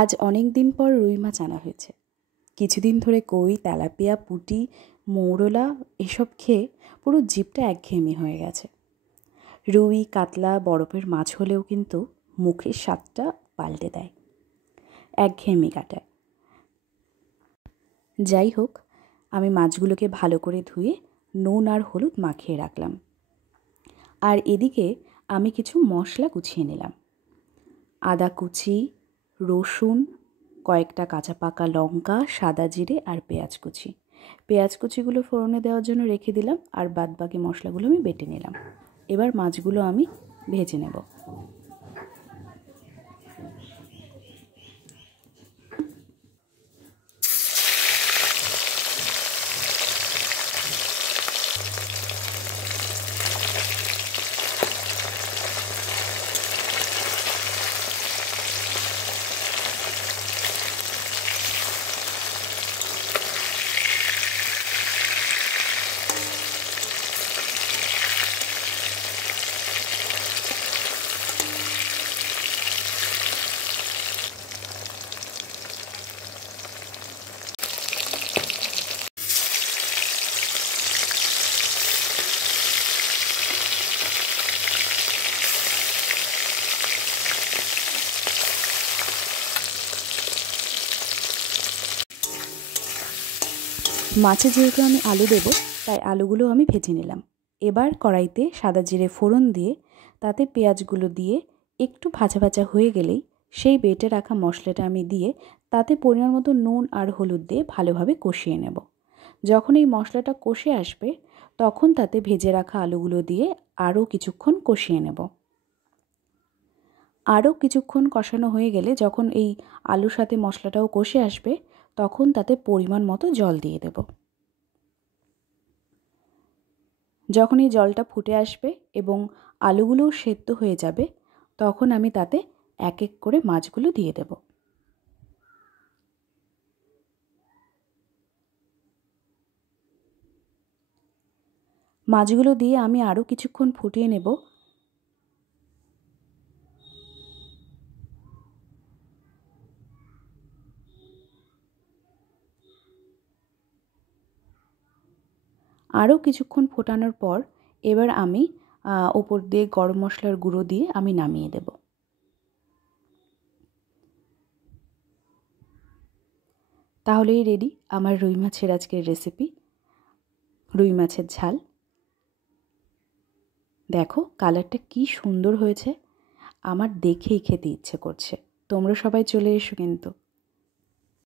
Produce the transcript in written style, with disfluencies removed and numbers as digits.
আজ অনেক দিন পর রুই মাছ আনা হয়েছে। কিছুদিন ধরে কই, তেলাপিয়া, পুঁটি, মৌরলা এসব খেয়ে পুরো জিভটা একঘেয়েমি হয়ে গেছে। রুই, কাতলা বরফের মাছ হলেও কিন্তু মুখের স্বাদটা পাল্টে দেয়, একঘেয়েমি কাটায়। যাই হোক, আমি মাছগুলোকে ভালো করে ধুয়ে নুন আর হলুদ মাখিয়ে রাখলাম। আর এদিকে আমি কিছু মশলা গুছিয়ে নিলাম। আদা কুচি, রসুন, কয়েকটা কাঁচা পাকা লঙ্কা, সাদা জিরে আর পেঁয়াজ কুচি। পেঁয়াজ কুচিগুলো ফোড়নে দেওয়ার জন্য রেখে দিলাম, আর বাদবাকি মশলাগুলো আমি বেটে নিলাম। এবার মাছগুলো আমি ভেজে নেব। মাছে যেহেতু আমি আলু দেবো, তাই আলুগুলো আমি ভেজে নিলাম। এবার কড়াইতে সাদা জিরে ফোড়ন দিয়ে তাতে পেঁয়াজগুলো দিয়ে একটু ভাজা ভাজা হয়ে গেলেই সেই বেটে রাখা মশলাটা আমি দিয়ে তাতে পরিমাণ মতো নুন আর হলুদ দিয়ে ভালোভাবে কষিয়ে নেব। যখন এই মশলাটা কষে আসবে, তখন তাতে ভেজে রাখা আলুগুলো দিয়ে আরও কিছুক্ষণ কষিয়ে নেব। আরও কিছুক্ষণ কষানো হয়ে গেলে যখন এই আলুর সাথে মশলাটাও কষে আসবে, তখন তাতে পরিমাণ মতো জল দিয়ে দেব। যখন এই জলটা ফুটে আসবে এবং আলুগুলোও সেদ্ধ হয়ে যাবে, তখন আমি তাতে এক এক করে মাছগুলো দিয়ে দেব। মাছগুলো দিয়ে আমি আরও কিছুক্ষণ ফুটিয়ে নেব। আরও কিছুক্ষণ ফোটানোর পর এবার আমি ওপর দিয়ে গরম মশলার গুঁড়ো দিয়ে আমি নামিয়ে দেব। তাহলেই রেডি আমার রুই মাছের আজকের রেসিপি, রুই মাছের ঝাল। দেখো কালারটা কি সুন্দর হয়েছে, আমার দেখেই খেতে ইচ্ছে করছে। তোমরা সবাই চলে এসো কিন্তু।